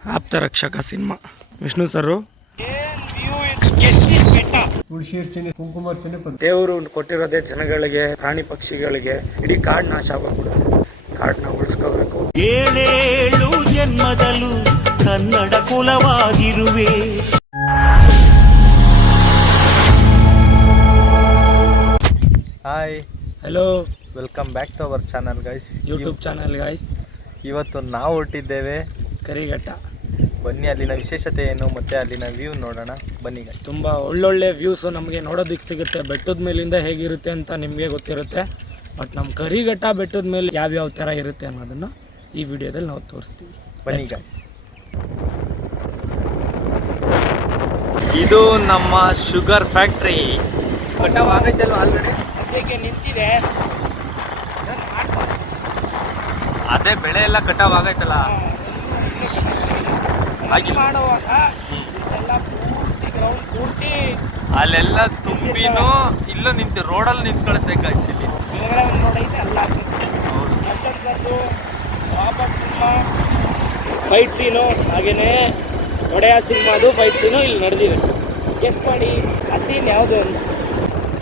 ಆಪ್ತರಕ್ಷಕ cinema Vishnu sir ತುಳಸಿ ಕುಂಕುಮ ಅರ್ಚನೆ ದೇವರು ಕೊಟ್ಟಿರೋದೇ ಜನಗಳಿಗೆ, ಪ್ರಾಣಿ ಪಕ್ಷಿಗಳಿಗೆ. ಇಡೀ ಕಾಡು ನಾಶ ಆಗಬೇಕು, ಕಾಡನ್ನ ಉಳಿಸ್ಕೋಬೇಕು. ಏಳೇಳು ಜನ್ಮದಲ್ಲೂ ಕನ್ನಡ ಕುಲವಾಗಿರುವೆ. Hi, hello, welcome back to our channel guys, YouTube channel guys. ಇವತ್ತು ನಾವು ಹೊರಟಿದ್ದೇವೆ ಕರಿಘಟ್ಟ. ಬನ್ನಿ ಅಲ್ಲಿನ ವಿಶೇಷತೆ ಏನು ಮತ್ತು ಅಲ್ಲಿನ ವ್ಯೂ ನೋಡೋಣ. ಬನ್ನಿ ಗೈಸ್. ತುಂಬ ಒಳ್ಳೊಳ್ಳೆ ವ್ಯೂಸು ನಮಗೆ ನೋಡೋದಕ್ಕೆ ಸಿಗುತ್ತೆ. ಬೆಟ್ಟದ ಮೇಲಿಂದ ಹೇಗಿರುತ್ತೆ ಅಂತ ನಿಮಗೆ ಗೊತ್ತಿರುತ್ತೆ, ಬಟ್ ನಮ್ಮ ಕರಿಘಟ್ಟ ಬೆಟ್ಟದ ಮೇಲೆ ಯಾವ್ಯಾವ ಥರ ಇರುತ್ತೆ ಅನ್ನೋದನ್ನು ಈ ವಿಡಿಯೋದಲ್ಲಿ ನಾವು ತೋರಿಸ್ತೀವಿ. ಬನ್ನಿ ಗೈಸ್. ಇದು ನಮ್ಮ ಶುಗರ್ ಫ್ಯಾಕ್ಟ್ರಿ. ಕಟ್ಟವಾಗೈತಲ್ವ ಆಲ್ರೆಡಿ, ಸದ್ಯಕ್ಕೆ ನಿಂತಿದೆ. ಅದೇ ಬೆಳೆ ಎಲ್ಲ ಕಟ್ಟವಾಗೈತಲ್ಲ, ಮಾಡುವಾಗ ಇದೆಲ್ಲ ಪೂರ್ತಿ ಗ್ರೌಂಡ್ ಪೂರ್ತಿ ಅಲ್ಲೆಲ್ಲ ತುಂಬಿನೂ ಇಲ್ಲೂ ನಿಂತು ರೋಡಲ್ಲಿ ನಿಂತ್ಕೊಳುತ್ತೆ ಗೈಸ್. ಇಲ್ಲಿ ಕೆಳಗಡೆ ಒಂದು ರೋಡ್ ಐತೆ, ಅಲ್ಲ ದರ್ಶನ್ ಸರ್ದು ರಾಬರ್ಟ್ ಸಿನಿಮಾ ಫೈಟ್ ಸೀನು, ಹಾಗೆಯೇ ಒಡೆಯ ಸಿನಿಮಾದು ಫೈಟ್ ಸೀನು ಇಲ್ಲಿ ನಡೆದಿದೆ. ಗೆಸ್ ಮಾಡಿ ಆ ಸೀನ್ ಯಾವುದು ಅಂತ.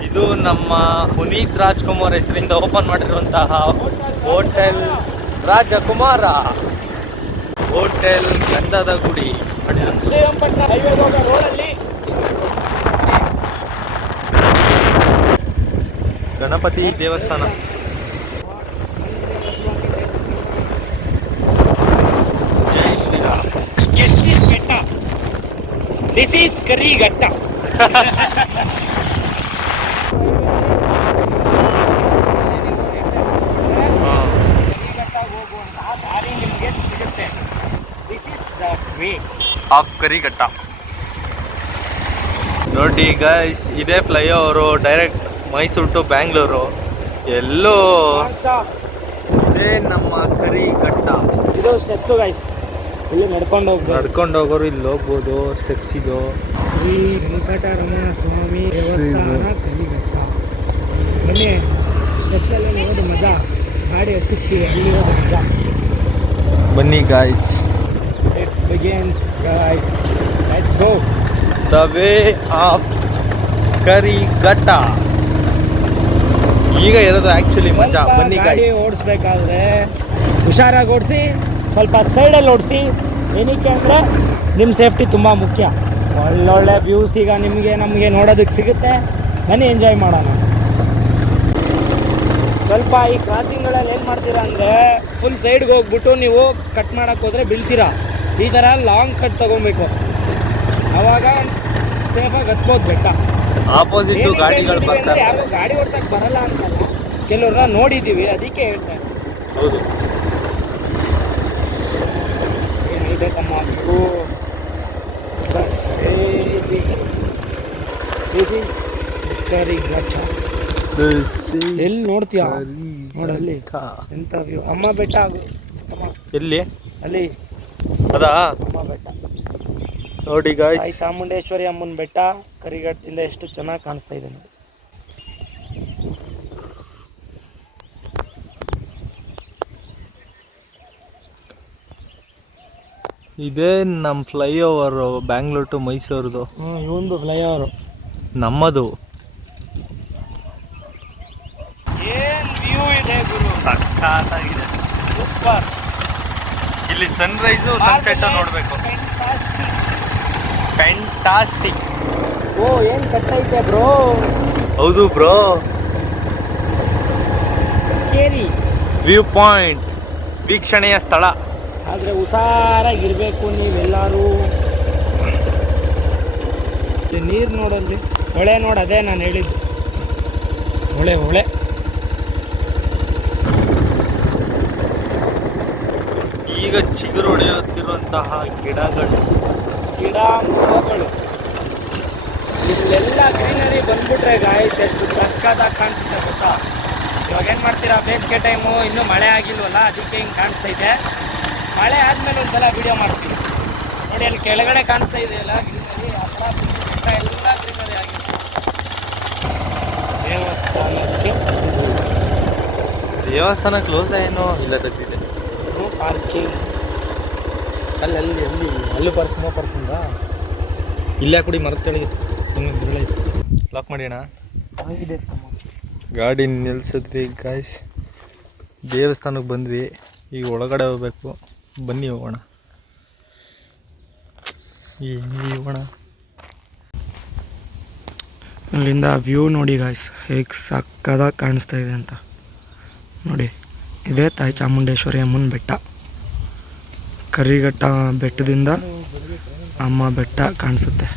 ಇದು ನಮ್ಮ ಪುನೀತ್ ರಾಜ್ಕುಮಾರ್ ಹೆಸರಿಂದ ಓಪನ್ ಮಾಡಿರುವಂತಹ ಹೋಟೆಲ್ ರಾಜಕುಮಾರ, ಹೋಟೆಲ್ ಗಂಧದ ಗುಡಿ. ಶ್ರೀರಂಗಪಟ್ಟಣ ಹೈವೇ ಹೋಗೋ ರೋಡಲ್ಲಿ ಗಣಪತಿ ದೇವಸ್ಥಾನ. ಜೈ ಶ್ರೀರಾಮ್. ಗೆಸ್ ದಿಸ್ ಬೆಟ್ಟ, ದಿಸ್ ಈಸ್ ಕರಿಘಟ್ಟ. ಹೋಗುವಂತಹ ದಾರಿ ನಿಮಗೆ ಸಿಗುತ್ತೆ. This is the way of Karighatta. ನೋಡಿ ಗೈಸ್, ಇದೇ flyover direct Mysuru to Bangalore. ಎಲ್ಲೋ ಇದೇ ನಮ್ಮ ಕರಿಘಟ್ಟ. ಇದು ಸ್ಟೆಪ್ಸು ಗೈಸ್, ಇಲ್ಲಿ ನಡ್ಕೊಂಡು ಹೋಗೋರು ಇಲ್ಲಿ ಹೋಗ್ಬೋದು. ಸ್ಟೆಪ್ಸ್ ಇದು ಶ್ರೀ ವೆಂಕಟರಮಣ ಸ್ವಾಮಿ ದೇವಸ್ಥಾನ ಕರಿಘಟ್ಟ. ಬನ್ನಿ, ಸ್ಟೆಪ್ಸ್ ಎಲ್ಲ ನೋಡೋದು ಮಜಾ, ಗಾಡಿ ಹತ್ತಿಸ್ತೀವಿ, ಅಲ್ಲಿರೋದು ಮಜಾ. ಬನ್ನಿ guys, let's begin guys, let's go. The way of Karighatta. ಈಗ ಇರೋದು ಆ್ಯಕ್ಚುಲಿ ಮಜಾ. ಬನ್ನಿ ಗಾಡಿ ಗಾಯ್ಸ್. ಓಡಿಸ್ಬೇಕಾದ್ರೆ ಹುಷಾರಾಗಿ ಓಡಿಸಿ, ಸ್ವಲ್ಪ ಸೈಡಲ್ಲಿ ಓಡಿಸಿ. ಏನಕ್ಕೆ ಅಂದರೆ ನಿಮ್ಮ ಸೇಫ್ಟಿ ತುಂಬ ಮುಖ್ಯ. ಒಳ್ಳೊಳ್ಳೆ ವ್ಯೂಸ್ ಈಗ ನಮಗೆ ನೋಡೋದಕ್ಕೆ ಸಿಗುತ್ತೆ. ಬನ್ನಿ ಎಂಜಾಯ್ ಮಾಡೋಣ. ಸ್ವಲ್ಪ ಈ ಕ್ರಾಸಿಂಗ್ಗಳಲ್ಲಿ ಏನು ಮಾಡ್ತೀರಾ ಅಂದರೆ, ಫುಲ್ ಸೈಡ್ಗೆ ಹೋಗ್ಬಿಟ್ಟು ನೀವು ಕಟ್ ಮಾಡೋಕ್ಕೆ ಹೋದರೆ ಬೀಳ್ತೀರಾ. ಈ ಥರ ಲಾಂಗ್ ಕಟ್ ತೊಗೊಬೇಕು, ಆವಾಗ ಸೇಫಾಗಿ ಹತ್ಬೋದು ಬೆಟ್ಟ. ಆಪೋಸಿಟ್ ಗಾಡಿಗಳು ಬರ್ತಾರೆ. ಯಾರು ಗಾಡಿ ಓಡ್ಸೋಕ್ಕೆ ಬರಲ್ಲ ಅಂತಲ್ಲ, ಕೆಲವ್ರನ್ನ ನೋಡಿದ್ದೀವಿ, ಅದಕ್ಕೆ ಹೇಳ್ತಾರೆ. ಹೌದು, ಏನಿದೆ ತಮ್ಮ ಕರಿಘಟ್ಟ. ಎಲ್ಲಿ ನೋಡ್ತೀಯ ನೋಡಲ್ಲಿ ಎಂತ ವ್ಯೂ. ಅಮ್ಮ ಬೆಟ್ಟ ಎಲ್ಲಿ? ಅಲ್ಲಿ ಅದಾ ಅಮ್ಮ ಬೆಟ್ಟ ನೋಡಿ ಗಾಯ್ಸ್. ತಾಯಿ ಚಾಮುಂಡೇಶ್ವರಿ ಅಮ್ಮನ ಬೆಟ್ಟ ಕರಿಘಟ್ಟದಿಂದ ಎಷ್ಟು ಚೆನ್ನಾಗಿ ಕಾಣಿಸ್ತಾ ಇದೆ ನೋಡಿ. ಇದೇ ನಮ್ಮ ಫ್ಲೈಓವರು, ಬ್ಯಾಂಗ್ಳೂರ್ ಟು ಮೈಸೂರ್ದು. ಇವೊಂದು ಫ್ಲೈಓವರು ನಮ್ಮದು. ಏನ್ ವ್ಯೂ ಇದೆ ಗುರು, ಸಖತ್ತಾಗಿದೆ, ಸೂಪರ್. ಇಲ್ಲಿ ಸನ್ರೈಸು ಸನ್ಸೆಟ್ ನೋಡಬೇಕು. ಫ್ಯಾಂಟಾಸ್ಟಿಕ್. ಓ ಏನ್ ಕಟ್ಟೈತೆ ಬ್ರೋ. ಹೌದು ಬ್ರೋ. ಸ್ಕೇರಿ ವ್ಯೂ ಪಾಯಿಂಟ್, ವೀಕ್ಷಣೆಯ ಸ್ಥಳ. ಆದರೆ ಹುಷಾರಾಗಿರ್ಬೇಕು ನೀವೆಲ್ಲರೂ. ನೀರು ನೋಡಲ್ರಿ, ಹೊಳೆ ನೋಡಿ, ಅದೇ ನಾನು ಹೇಳಿದ್ದು, ಹೊಳೆ ಹೊಳೆ. ಈಗ ಚಿಗುರು ಹೊಡೆಯುತ್ತಿರುವಂತಹ ಗಿಡಗಳು, ಮರಗಳು, ಇಲ್ಲೆಲ್ಲ ಗ್ರೀನರಿ ಬಂದ್ಬಿಟ್ರೆ ಗಾಯ್ಸ್ ಎಷ್ಟು ಸಕ್ಕತ್ತಾಗಿ ಕಾಣಿಸುತ್ತೆ ಗೊತ್ತಾ. ಇವಾಗ ಏನು ಮಾಡ್ತೀರಾ, ಬೇಸಿಗೆ ಟೈಮು, ಇನ್ನೂ ಮಳೆ ಆಗಿಲ್ವಲ್ಲ, ಅದಕ್ಕೆ ಹಿಂಗೆ ಕಾಣಿಸ್ತೈತೆ. ಮಳೆ ಆದಮೇಲೆ ಒಂದು ಸಲ ವೀಡಿಯೋ ಮಾಡ್ತೀವಿ ನೋಡಿ. ಅಲ್ಲಿ ಕೆಳಗಡೆ ಕಾಣಿಸ್ತಾ ಇದೆಯಲ್ಲ ಗ್ರೀನರಿ, ಆ ಥರ ಎಲ್ಲ ಗ್ರೀನರಿ ಆಗಿದೆ. ದೇವಸ್ಥಾನ ಕ್ಲೋಸ್ ಏನೋ ಇಲ್ಲ, ತೆಗ್ದಿದೆ. ಪಾರ್ಕಿಂಗ್ ಅಲ್ಲೂ ಪಾರ್ಕಿಂದ ಇಲ್ಲೇ ಕುಡಿ ಮರದ ಕೆಳಗೆ ಲಾಕ್ ಮಾಡಿ ಅಣ್ಣ. ಗಾಡಿ ನಿಲ್ಸಿದ್ವಿ ಗಾಯ್ಸ್, ದೇವಸ್ಥಾನಕ್ಕೆ ಬಂದ್ವಿ, ಈಗ ಒಳಗಡೆ ಹೋಗ್ಬೇಕು. ಬನ್ನಿ ಹೋಗೋಣ. ಹೋಗೋಣ. ಅಲ್ಲಿಂದ ವ್ಯೂ ನೋಡಿ ಗಾಯ್ಸ್, ಹೇಗೆ ಸಕ್ಕದಾಗಿ ಕಾಣಿಸ್ತಾ ಇದೆ ಅಂತ ನೋಡಿ. ಇದೇ ತಾಯಿ ಚಾಮುಂಡೇಶ್ವರಿ ಅಮ್ಮನ ಬೆಟ್ಟ. ಕರಿಘಟ್ಟ ಬೆಟ್ಟದಿಂದ ಅಮ್ಮ ಬೆಟ್ಟ ಕಾಣಿಸುತ್ತೆ.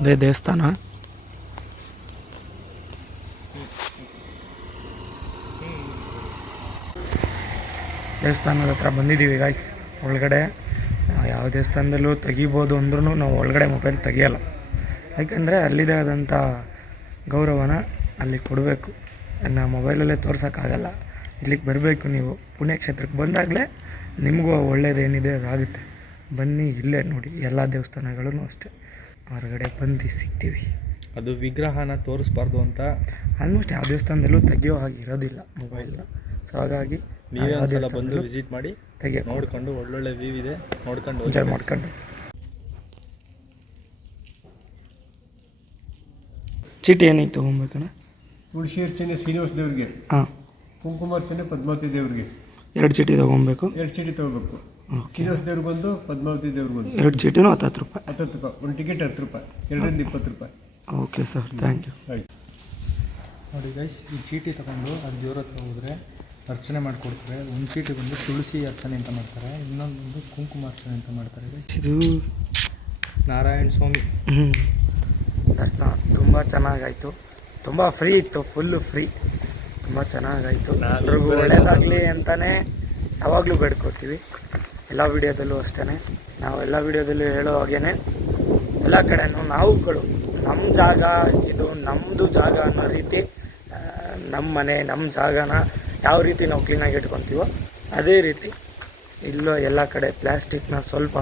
ಅದೇ ದೇವಸ್ಥಾನ. ದೇವಸ್ಥಾನದ ಹತ್ರ ಬಂದಿದ್ದೀವಿ ಗಾಯ್ಸ್. ಒಳಗಡೆ ಯಾವ ದೇವಸ್ಥಾನದಲ್ಲೂ ತೆಗಿಬೋದು ಅಂದ್ರೂ ನಾವು ಒಳಗಡೆ ಮೊಬೈಲ್ ತೆಗಿಯಲ್ಲ. ಯಾಕೆಂದರೆ ಅಲ್ಲಿದೆ ಆದಂಥ ಗೌರವನ ಅಲ್ಲಿ ಕೊಡಬೇಕು. ಮೊಬೈಲಲ್ಲೇ ತೋರ್ಸೋಕ್ಕಾಗಲ್ಲ. ಇಲ್ಲಿಗೆ ಬರಬೇಕು. ನೀವು ಪುಣ್ಯಕ್ಷೇತ್ರಕ್ಕೆ ಬಂದಾಗಲೇ ನಿಮಗೂ ಒಳ್ಳೇದೇನಿದೆ ಅದಾಗುತ್ತೆ. ಬನ್ನಿ, ಇಲ್ಲೇ ನೋಡಿ ಎಲ್ಲ ದೇವಸ್ಥಾನಗಳೂ ಅಷ್ಟೇ. ಹೊರಗಡೆ ಬಂದು ಸಿಗ್ತೀವಿ. ಅದು ವಿಗ್ರಹನ ತೋರಿಸ್ಬಾರ್ದು ಅಂತ ಆಲ್ಮೋಸ್ಟ್ ಯಾವ ದೇವಸ್ಥಾನದಲ್ಲೂ ತೆಗಿಯೋ ಹಾಗೆ ಇರೋದಿಲ್ಲ ಮೊಬೈಲ್ನ. ಸೊ ಹಾಗಾಗಿ ನೀವೇ ಒಂದ್ಸಲ ಬಂದು ವಿಸಿಟ್ ಮಾಡಿ ತೆಗಿಯೋ ನೋಡ್ಕೊಂಡು, ಒಳ್ಳೊಳ್ಳೆ ವ್ಯೂ ಇದೆ, ನೋಡ್ಕೊಂಡು ಎಂಜಾಯ್ ಮಾಡ್ಕೊಂಡು. ಚೀಟಿ ಏನಿಗೆ ತೊಗೊಬೇಕಣ್ಣ? ತುಳಸಿ ಅರ್ಚನೆ ಶ್ರೀನಿವಾಸ ದೇವ್ರಿಗೆ, ಹಾಂ, ಕುಂಕುಮಾರ್ಚನೆ ಪದ್ಮಾವತಿ ದೇವ್ರಿಗೆ 2 ಚೀಟಿ ತೊಗೊಬೇಕು. 2 ಚೀಟಿ ತೊಗೋಬೇಕು. ಶ್ರೀನಿವಾಸ ದೇವ್ರಿಗೊಂದು, ಪದ್ಮಾವತಿ ದೇವ್ರಿಗೊಂದು. 2 ಚೀಟಿನೂ 10 ರೂಪಾಯಿ. 10 ರೂಪಾಯಿ. ಒಂದು ಟಿಕೆಟ್ 10 ರೂಪಾಯಿ. 2ರಿಂದ 20 ರೂಪಾಯಿ. Okay sir, thank you. ಆಯ್ತು ನೋಡಿ ಗೈಸ್, ಈ ಚೀಟಿ ತಗೊಂಡು ಅದು ದೇವ್ರ ಹತ್ರ ಹೋದರೆ ಅರ್ಚನೆ ಮಾಡಿಕೊಡ್ತಾರೆ. ಒಂದು ಚೀಟಿ ಬಂದು ತುಳಸಿ ಅರ್ಚನೆ ಅಂತ ಮಾಡ್ತಾರೆ, ಇನ್ನೊಂದು ಬಂದು ಕುಂಕುಮ ಅರ್ಚನೆ ಅಂತ ಮಾಡ್ತಾರೆ ಗೈಸ್. ಇದು ನಾರಾಯಣ ಸ್ವಾಮಿ ದರ್ಶನ ತುಂಬ ಚೆನ್ನಾಗಾಯಿತು. ತುಂಬ ಫ್ರೀ ಇತ್ತು, ಫುಲ್ಲು ಫ್ರೀ. ತುಂಬ ಚೆನ್ನಾಗಾಯಿತು. ಎಲ್ರಿಗೂ ಒಳ್ಳೆಯದಾಗಲಿ ಅಂತಲೇ ಯಾವಾಗಲೂ ಬೇಡ್ಕೋತೀವಿ. ಎಲ್ಲ ವಿಡಿಯೋದಲ್ಲೂ ಅಷ್ಟೇ. ನಾವು ಎಲ್ಲ ವಿಡಿಯೋದಲ್ಲೂ ಹೇಳೋ ಹಾಗೇ ಎಲ್ಲ ಕಡೆನೂ ನಾವುಗಳು ನಮ್ಮ ಜಾಗ, ಇದು ನಮ್ಮದು ಜಾಗ ಅನ್ನೋ ರೀತಿ, ನಮ್ಮ ಮನೆ, ನಮ್ಮ ಜಾಗನ ಯಾವ ರೀತಿ ನಾವು ಕ್ಲೀನಾಗಿ ಇಟ್ಕೊತೀವೋ ಅದೇ ರೀತಿ ಇಲ್ಲೂ ಎಲ್ಲ ಕಡೆ ಪ್ಲ್ಯಾಸ್ಟಿಕ್ನ ಸ್ವಲ್ಪ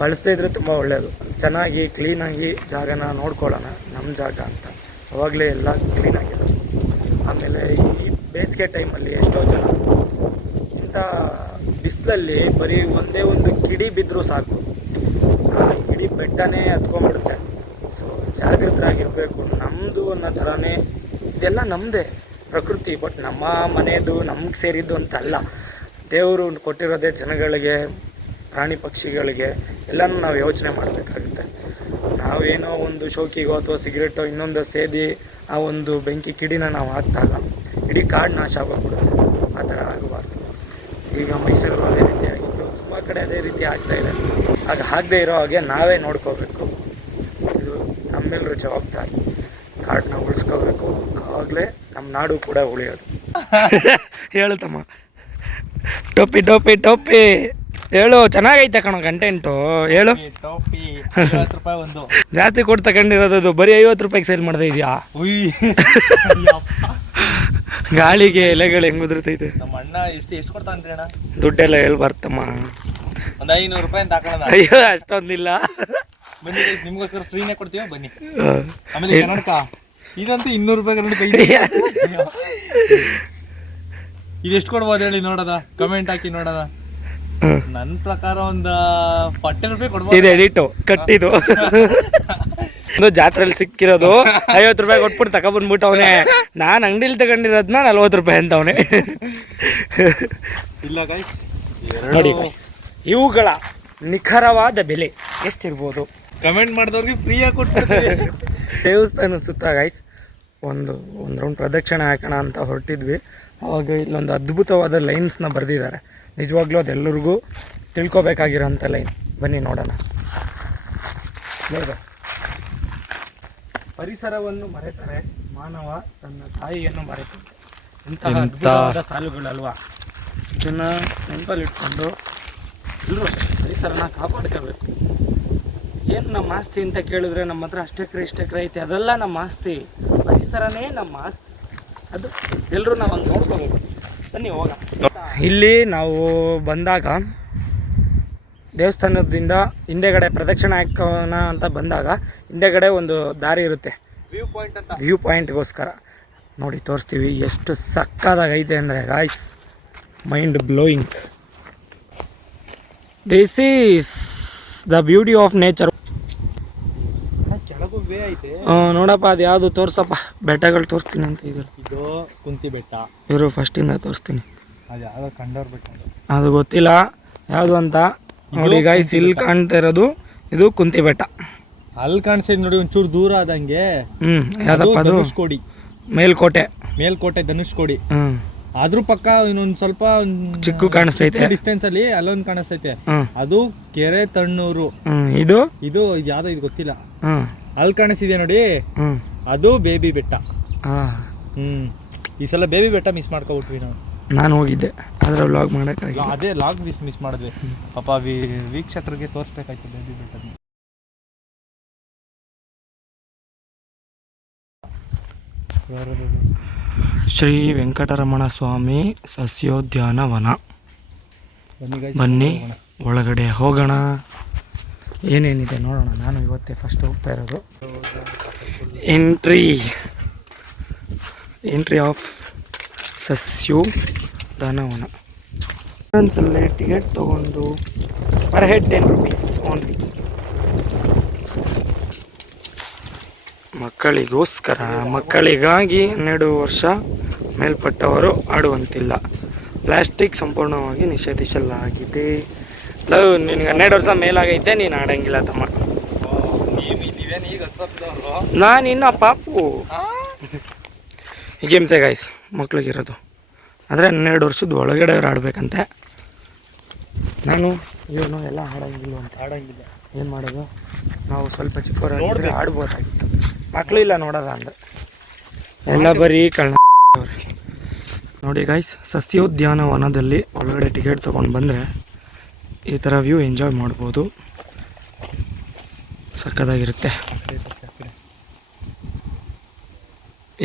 ಬಳಸದೇ ಇದ್ದರೆ ತುಂಬ ಒಳ್ಳೆಯದು. ಚೆನ್ನಾಗಿ ಕ್ಲೀನಾಗಿ ಜಾಗನ ನೋಡ್ಕೊಳ್ಳೋಣ, ನಮ್ಮ ಜಾಗ ಅಂತ. ಅವಾಗಲೇ ಎಲ್ಲ ಕ್ಲೀನಾಗಿರೋದು. ಆಮೇಲೆ ಈ ಬೇಸಿಗೆ ಟೈಮಲ್ಲಿ ಎಷ್ಟೋ ಜನ ಇಂಥ ಬಿಸಿಲಲ್ಲಿ ಬರೀ ಒಂದೇ ಒಂದು ಕಿಡಿ ಬಿದ್ದರೂ ಸಾಕು, ಆ ಇಡೀ ಬೆಟ್ಟನೇ ಹತ್ಕೊಂಡ್ಬಿಡುತ್ತೆ. ಸೊ ಜಾಗೃತರಾಗಿರಬೇಕು. ನಮ್ಮದು ಅನ್ನೋ ಥರನೇ ಇದೆಲ್ಲ ನಮ್ಮದೇ ಪ್ರಕೃತಿ, ಬಟ್ ನಮ್ಮ ಮನೆಯದು ನಮ್ಗೆ ಸೇರಿದ್ದು ಅಂತ ಅಲ್ಲ. ದೇವರು ಕೊಟ್ಟಿರೋದೇ ಜನಗಳಿಗೆ, ಪ್ರಾಣಿ ಪಕ್ಷಿಗಳಿಗೆ ಎಲ್ಲನೂ ನಾವು ಯೋಚನೆ ಮಾಡಬೇಕಾಗುತ್ತೆ. ನಾವೇನೋ ಒಂದು ಶೋಕಿಗೋ ಅಥವಾ ಸಿಗರೇಟೋ ಇನ್ನೊಂದು ಸೇದಿ ಆ ಒಂದು ಬೆಂಕಿ ಕಿಡಿನ ನಾವು ಹಾಕ್ದಾಗ ಇಡೀ ಕಾಡು ನಾಶ ಆಗೋಗ್ಬಿಡುತ್ತೆ. ಆ ಥರ ಆಗಬಾರ್ದು. ಈಗ ಮೈಸೂರು ಅದೇ ರೀತಿ ಆಗಿತ್ತು, ತುಂಬ ಕಡೆ ಅದೇ ರೀತಿ ಆಗ್ತಾಯಿದೆ. ಆಗ ಆಗದೆ ಇರೋ ಹಾಗೆ ನಾವೇ ನೋಡ್ಕೋಬೇಕು. ಇದು ನಮ್ಮೆಲ್ಲರ ಜವಾಬ್ದಾರಿ. ಕಾಡನ್ನ ಉಳಿಸ್ಕೋಬೇಕು, ಆವಾಗಲೇ ನಮ್ಮ ನಾಡು ಕೂಡ ಉಳಿಯೋದು. ಹೇಳುತ್ತಮ್ಮ, ಟೋಪಿ ಟೋಪಿ ಟೋಪಿ ಹೇಳು. ಚೆನ್ನಾಗೈತೆ ಕಣೋ ಕಂಟೆಂಟು, ಹೇಳು. ಟೋಪಿ 50 ರೂಪಾಯಿ ಒಂದು. ಜಾಸ್ತಿ ಕೊಟ್ಟು ತಗೊಂಡಿರೋದು, ಬರೀ 50 ರೂಪಾಯಿಗೆ ಸೇಲ್ ಮಾಡ್ತಾ ಇದೆಯಾ? ಗಾಳಿಗೆ ಎಲೆಗಳು ಹೆಂಗ್ ಉದುರ್ತೈತೆ. ನಮ್ಮ ಅಣ್ಣ ಎಷ್ಟು ಕೊಡ್ತಾನ್ರಿ ಅಣ್ಣ? ದುಡ್ಡೆಲ್ಲ ಹೇಳ್ಬಾರ್ತಮ್ಮ. ಒಂದು 500 ರೂಪಾಯಿ ಅಂತ ಹಾಕೋಣ. ಅಯ್ಯೋ, ಅಷ್ಟೊಂದಿಲ್ಲ. ಬನ್ನಿ, ನಿಮ್ಗೋಸ್ಕರ ಫ್ರೀನೇ ಕೊಡ್ತೀವಿ, ಬನ್ನಿ. ಆಮೇಲೆ ಕನ್ನಡಕ ಇದಂತೂ 200 ರೂಪಾಯಿ ಕನ್ನಡಕ. ಇದು ಎಷ್ಟು ಕೊಡ್ಬೋದು ಹೇಳಿ ನೋಡೋದ? ಕಮೆಂಟ್ ಹಾಕಿ ನೋಡೋದ. ನನ್ನ ಪ್ರಕಾರ ಒಂದು 40 ರೂಪಾಯಿ ಕೊಡ್ಬೋದು. ಇದು ಎಡಿಟು ಕಟ್ಟಿದು. ಒಂದು ಜಾತ್ರೆಯಲ್ಲಿ ಸಿಕ್ಕಿರೋದು 50 ರೂಪಾಯಿ ಕೊಟ್ಬಿಟ್ಟು ತಗೊಬಂದ್ಬಿಟ್ಟು ಅವನೇ. ನಾನು ಅಂಗಡಿಲಿ ತಗೊಂಡಿರೋದನ್ನ 40 ರೂಪಾಯಿ ಅಂತ ಅವನೇ. ಇಲ್ಲ ಗೈಸ್, ನೋಡಿ ಗೈಸ್, ಇವುಗಳ ನಿಖರವಾದ ಬೆಲೆ ಎಷ್ಟಿರ್ಬೋದು? ಕಮೆಂಟ್ ಮಾಡಿದವ್ರಿಗೆ ಫ್ರೀಯಾಗಿ ಕೊಡ್ತೀವಿ. ದೇವಸ್ಥಾನ ಸುತ್ತ ಗೈಸ್ ಒಂದು ರೌಂಡ್ ಪ್ರದಕ್ಷಿಣೆ ಹಾಕೋಣ ಅಂತ ಹೊರಟಿದ್ವಿ. ಅವಾಗ ಇಲ್ಲೊಂದು ಅದ್ಭುತವಾದ ಲೈನ್ಸ್ನ ಬರೆದಿದ್ದಾರೆ. ನಿಜವಾಗ್ಲೂ ಅದೆಲ್ಲರಿಗೂ ತಿಳ್ಕೊಬೇಕಾಗಿರೋಂಥ ಲೈನ್. ಬನ್ನಿ ನೋಡೋಣ. ಪರಿಸರವನ್ನು ಮರೆತರೆ ಮಾನವ ತನ್ನ ತಾಯಿಯನ್ನು ಮರೆತಂತೆ. ಇಂತಹ ಅದ್ಭುತವಾದ ಸಾಲುಗಳಲ್ವಾ? ಇದನ್ನು ನೆನಪಲ್ಲಿಟ್ಕೊಂಡು ಎಲ್ಲರೂ ಪರಿಸರನ ಕಾಪಾಡ್ಕೋಬೇಕು. ಏನು ನಮ್ಮ ಆಸ್ತಿ ಅಂತ ಕೇಳಿದ್ರೆ ನಮ್ಮ ಹತ್ರ ಅಷ್ಟೆಕ್ರೆ ಐತೆ, ಅದೆಲ್ಲ ನಮ್ಮ ಆಸ್ತಿ. ಪರಿಸರನೇ ನಮ್ಮ ಆಸ್ತಿ. ಅದು ಎಲ್ಲರೂ ನಾವು ಹಂಗೆ ನೋಡ್ಕೋಬೇಕು. ಬನ್ನಿ ಹೋಗೋಣ. ಇಲ್ಲಿ ನಾವು ಬಂದಾಗ ದೇವಸ್ಥಾನದಿಂದ ಹಿಂದೆಗಡೆ ಪ್ರದಕ್ಷಿಣೆ ಹಾಕೋಣ ಅಂತ ಬಂದಾಗ ಹಿಂದೆಗಡೆ ಒಂದು ದಾರಿ ಇರುತ್ತೆ, ವ್ಯೂ ಪಾಯಿಂಟ್ ಅಂತ. ವ್ಯೂ ಪಾಯಿಂಟ್ಗೋಸ್ಕರ. ನೋಡಿ ತೋರಿಸ್ತೀವಿ ಎಷ್ಟು ಸಕ್ಕದಾಗೈತೆ ಅಂದರೆ guys, mind blowing. This is the beauty of nature. ಕೆಳಗೂ ವೇ ಐತೆ. ನೋಡಪ್ಪ ಅದು ಯಾವುದು ತೋರ್ಸಪ್ಪ, ಬೆಟ್ಟಗಳು ತೋರಿಸ್ತೀನಿ ಅಂತ ಇದ್ರು. ಇದು ಕುಂತಿ ಬೆಟ್ಟ. ಇವರು ಫಸ್ಟಿಂದ ತೋರಿಸ್ತೀನಿ. ಅದು ಯಾವ್ದೋ ಕಂಡೋರ್ ಬೆಟ್ಟ ಅದು ಗೊತ್ತಿಲ್ಲ ಯಾವುದು ಅಂತ. ನೋಡಿ ಗಾಯ್ಸ್, ಇಲ್ಲಿ ಕಾಣ್ತಾ ಇರೋದು ಇದು ಕುಂತಿ ಬೆಟ್ಟ. ಅಲ್ಲಿ ಕಾಣಿಸ್ತಿದ್ ನೋಡಿ ಒಂಚೂರು ದೂರ ಆದಂಗೆ. ಯಾವ್ದಪ್ಪ ಅದು? ಧನುಷ್ಕೋಡಿ ಮೇಲ್ಕೋಟೆ ಧನುಷ್ಕೋಡಿ. ಅದ್ರ ಪಕ್ಕ ಇನ್ನೊಂದ್ ಸ್ವಲ್ಪ ಚಿಕ್ಕ ಕಾಣಿಸ್ತೈತೆ ಡಿಸ್ಟೆನ್ಸ್ ಅಲ್ಲಿ ಅಲ್ಲೊಂದು ಕಾಣಿಸ್ತೈತೆ. ಅದು ಕೆರೆ ತಣ್ಣೂರು. ಇದು ಇದು ಯಾವ್ದೋ ಇದು ಗೊತ್ತಿಲ್ಲ. ಅಲ್ಲಿ ಕಾಣಿಸ್ತಿದೆ ನೋಡಿ, ಅದು ಬೇಬಿ ಬೆಟ್ಟ. ಈ ಸಲ ಬೇಬಿ ಬೆಟ್ಟ ಮಿಸ್ ಮಾಡ್ಕೊಬಿಟ್ವಿ ನಾವು. ನಾನು ಹೋಗಿದ್ದೆ ಆದರೆ ವ್ಲಾಗ್ ಮಾಡೋಕ್ಕಾಗಿಲ್ಲ. ಅದೇ ಲಾಗ್ ಮಿಸ್ ಮಾಡಿದ್ವಿ ಪಾಪ. ವೀಕ್ಷಕರಿಗೆ ತೋರಿಸ್ಬೇಕಾಯ್ತು ಬೇಬಿ ಬೆಟ್ಟ. ಶ್ರೀ ವೆಂಕಟರಮಣ ಸ್ವಾಮಿ ಸಸ್ಯೋದ್ಯಾನವನ. ಬನ್ನಿ ಒಳಗಡೆ ಹೋಗೋಣ, ಏನೇನಿದೆ ನೋಡೋಣ. ನಾನು ಇವತ್ತೇ ಫಸ್ಟ್ ಹೋಗ್ತಾ ಇರೋದು. ಎಂಟ್ರಿ ಆಫ್ ಸಸ್ಯೋದ್ಯಾನವನ. ಒಂದ್ಸಲ ಟಿಕೆಟ್ ತೊಗೊಂಡು ಪರ್ ಹೆಡ್ 10 rupees ಓನ್ಲಿ. ಮಕ್ಕಳಿಗೋಸ್ಕರ, ಮಕ್ಕಳಿಗಾಗಿ 12 ವರ್ಷ ಮೇಲ್ಪಟ್ಟವರು ಆಡುವಂತಿಲ್ಲ. ಪ್ಲಾಸ್ಟಿಕ್ ಸಂಪೂರ್ಣವಾಗಿ ನಿಷೇಧಿಸಲಾಗಿದೆ. ನಿನಗೆ 12 ವರ್ಷ ಮೇಲಾಗೈತೆ, ನೀನು ಆಡಂಗಿಲ್ಲ ತಮ್ಮ. ನಾನು ಇನ್ನು ಪಾಪು. ಗೇಮ್ಸೇ ಗಾಯ್ಸ್ ಮಕ್ಳಿಗಿರೋದು, ಅಂದರೆ 12 ವರ್ಷದ ಒಳಗಡೆ ಅವ್ರು ಆಡಬೇಕಂತೆ. ನಾನು ಇವನು ಎಲ್ಲ ಆಡಂಗಿಲ್ಲ. ಏನು ಮಾಡೋದು, ನಾವು ಸ್ವಲ್ಪ ಚಿಕ್ಕವರಾಗಿ ಆಡ್ಬೋದಾಗಿತ್ತು. ಮಕ್ಕಳು ಇಲ್ಲ ನೋಡೋದ ಅಂದರೆ ಎಲ್ಲ ಬರೀ ಕಳ್ಳ. ನೋಡಿ ಗಾಯ್ಸ್, ಸಸ್ಯೋದ್ಯಾನವನದಲ್ಲಿ ಒಳಗಡೆ ಟಿಕೆಟ್ ತೊಗೊಂಡು ಬಂದರೆ ಈ ಥರ ವ್ಯೂ ಎಂಜಾಯ್ ಮಾಡ್ಬೋದು. ಸಕ್ಕತ್ತಾಗಿರುತ್ತೆ.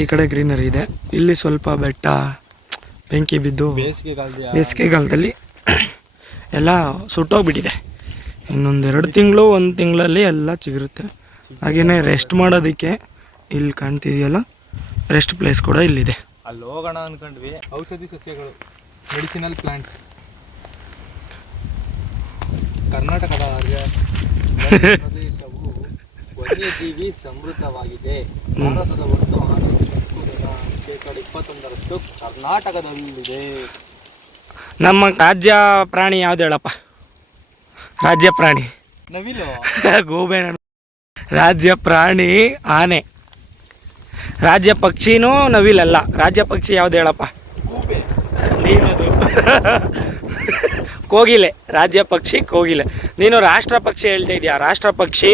ಈ ಕಡೆ ಗ್ರೀನರಿ ಇದೆ. ಇಲ್ಲಿ ಸ್ವಲ್ಪ ಬೆಟ್ಟ ಬೆಂಕಿ ಬಿದ್ದು ಬೇಸಿಗೆಗಾಲದಲ್ಲಿ ಎಲ್ಲ ಸುಟ್ಟೋಗ್ಬಿಟ್ಟಿದೆ. ಇನ್ನೊಂದು 2 ತಿಂಗಳು 1 ತಿಂಗಳಲ್ಲಿ ಎಲ್ಲ ಚಿಗುರುತ್ತೆ. ಹಾಗೆಯೇ ರೆಸ್ಟ್ ಮಾಡೋದಕ್ಕೆ ಇಲ್ಲಿ ಕಾಣ್ತಿದೆಯಲ್ಲ, ರೆಸ್ಟ್ ಪ್ಲೇಸ್ ಕೂಡ ಇಲ್ಲಿದೆ. ಅಲ್ಲಿ ಹೋಗೋಣ ಅನ್ಕೊಂಡ್ವಿ. ಔಷಧಿ ಸಸ್ಯಗಳು, ಮೆಡಿಸಿನಲ್ ಪ್ಲಾಂಟ್ಸ್. ಕರ್ನಾಟಕದ ಪ್ರದೇಶವು ವನ್ಯಜೀವಿ ಸಮೃದ್ಧವಾಗಿದೆ. ಭಾರತದ ಒಟ್ಟು ಶೇಕಡ 21% ಕರ್ನಾಟಕದಲ್ಲಿದೆ. ನಮ್ಮ ರಾಜ್ಯ ಪ್ರಾಣಿ ಯಾವ್ದು ಹೇಳಪ್ಪ? ರಾಜ್ಯ ಪ್ರಾಣಿ ನವಿಲು. ಗೋಬೇನ. ರಾಜ್ಯ ಪ್ರಾಣಿ ಆನೆ. ರಾಜ್ಯ ಪಕ್ಷಿನೂ ನವಿಲಲ್ಲ. ರಾಜ್ಯ ಪಕ್ಷಿ ಯಾವ್ದು ಹೇಳಪ್ಪ? ನೀನದು ಕೋಗಿಲೆ. ರಾಜ್ಯ ಪಕ್ಷಿ ಕೋಗಿಲೆ. ನೀನು ರಾಷ್ಟ್ರ ಪಕ್ಷಿ ಹೇಳ್ತಾ ಇದೀಯ. ರಾಷ್ಟ್ರ ಪಕ್ಷಿ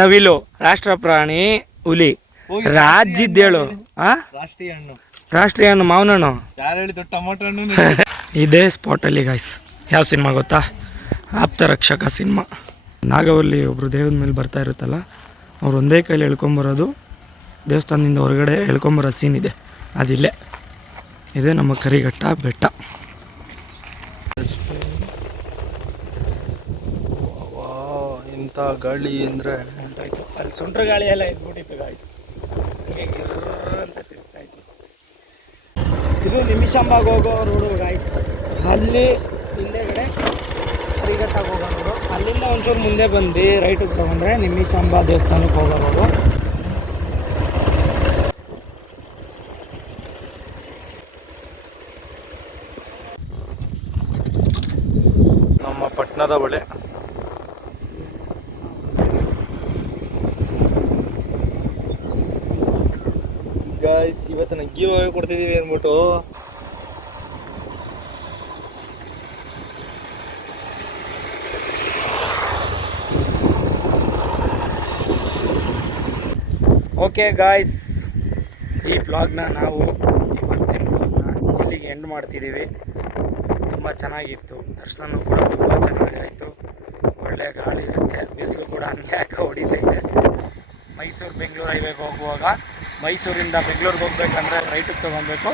ನವಿಲು. ರಾಷ್ಟ್ರ ಪ್ರಾಣಿ ಹುಲಿ. ರಾಜ್ಯದ್ದೇಳು ರಾಷ್ಟ್ರೀಯ ಹಣ್ಣು ಮಾವಿನ ಹಣ್ಣು. ಯಾರು ಹೇಳಿದ್ದು? ಟೊಮೊಟೊ ಹಣ್ಣು. ಇದೇ ಸ್ಪಾಟಲ್ಲಿ ಗಾಯ್ಸ್, ಯಾವ ಸಿನಿಮಾ ಗೊತ್ತಾ? ಆಪ್ತರಕ್ಷಕ ಸಿನಿಮಾ. ನಾಗವಲ್ಲಿ ಒಬ್ಬರು ದೇವದ ಮೇಲೆ ಬರ್ತಾ ಇರುತ್ತಲ್ಲ, ಅವ್ರು ಒಂದೇ ಕೈಲಿ ಎಳ್ಕೊಂಬರೋದು, ದೇವಸ್ಥಾನದಿಂದ ಹೊರಗಡೆ ಎಳ್ಕೊಂಬರೋ ಸೀನ್ ಇದೆ. ಅದಿಲ್ಲೇ ಇದೆ ನಮ್ಮ ಕರಿಘಟ್ಟ ಬೆಟ್ಟ. ಇಂಥ ಗಾಳಿ ಅಂದರೆ ಉಂಟಾಯ್ತು. ಅಲ್ಲಿ ಸುಂಟ್ರ ಗಾಳಿ ಎಲ್ಲ ಇದ್ಬಿಟ್ಟಿತ್ತು ಗಾಯ್ತು. ಅಂತ ತಿರ್ತಾಯಿತ್ತು. ಇದು ನಿಮಿಷಂಬಾಗ ಹೋಗೋ ರೋಡು ಗಾಯ್ತು. ಅಲ್ಲಿ ಹಿಂದೆಗಡೆ ಕರಿಘಟ್ಟಕ್ಕೆ ಹೋಗೋ ರೋಡು. ಅಲ್ಲಿಂದ ಒಂಚೂರು ಮುಂದೆ ಬಂದು ರೈಟಿಗೆ ತೊಗೊಂಡ್ರೆ ನಿಮಿಷಂಬ ದೇವಸ್ಥಾನಕ್ಕೆ ಹೋಗೋ ರೋಡು. ನಮ್ಮ ಪಟ್ಟಣದ ಬಳಿ ಗಾಯ್ಸ್, ಇವತ್ತು ನಾನು ಗಿವ್ ಅವೇ ಕೊಡ್ತಿದ್ದೀವಿ ಅಂದ್ಬಿಟ್ಟು ಓಕೆ ಗಾಯ್ಸ್, ಈ ವ್ಲಾಗ್ನ ನಾವು ಇವತ್ತಿನ ವ್ಲಾಗ್ನ ಇಲ್ಲಿಗೆ ಎಂಡ್ ಮಾಡ್ತಿದ್ದೀವಿ. ತುಂಬ ಚೆನ್ನಾಗಿತ್ತು. ದರ್ಶನ ಕೂಡ ತುಂಬ ಚೆನ್ನಾಗಾಯಿತು. ಒಳ್ಳೆ ಗಾಳಿ ಇರುತ್ತೆ. ಬಿಸಿಲು ಕೂಡ ಹಂಗೆ ಯಾಕೆ ಹೊಡಿತೈತೆ. ಮೈಸೂರು ಬೆಂಗಳೂರು ಹೈವೇಗೆ ಹೋಗುವಾಗ ಮೈಸೂರಿಂದ ಬೆಂಗಳೂರಿಗೆ ಹೋಗ್ಬೇಕಂದ್ರೆ ರೈಟಿಗೆ ತೊಗೊಬೇಕು.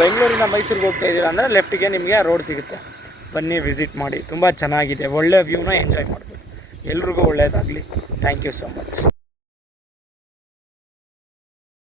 ಬೆಂಗಳೂರಿಂದ ಮೈಸೂರಿಗೆ ಹೋಗ್ತಾ ಇದ್ದೀರಾ ಅಂದರೆ ಲೆಫ್ಟಿಗೆ ನಿಮಗೆ ರೋಡ್ ಸಿಗುತ್ತೆ. ಬನ್ನಿ ವಿಸಿಟ್ ಮಾಡಿ. ತುಂಬ ಚೆನ್ನಾಗಿದೆ. ಒಳ್ಳೆ ವ್ಯೂನ ಎಂಜಾಯ್ ಮಾಡ್ಬೋದು. ಎಲ್ರಿಗೂ ಒಳ್ಳೆಯದಾಗಲಿ. Thank you so much.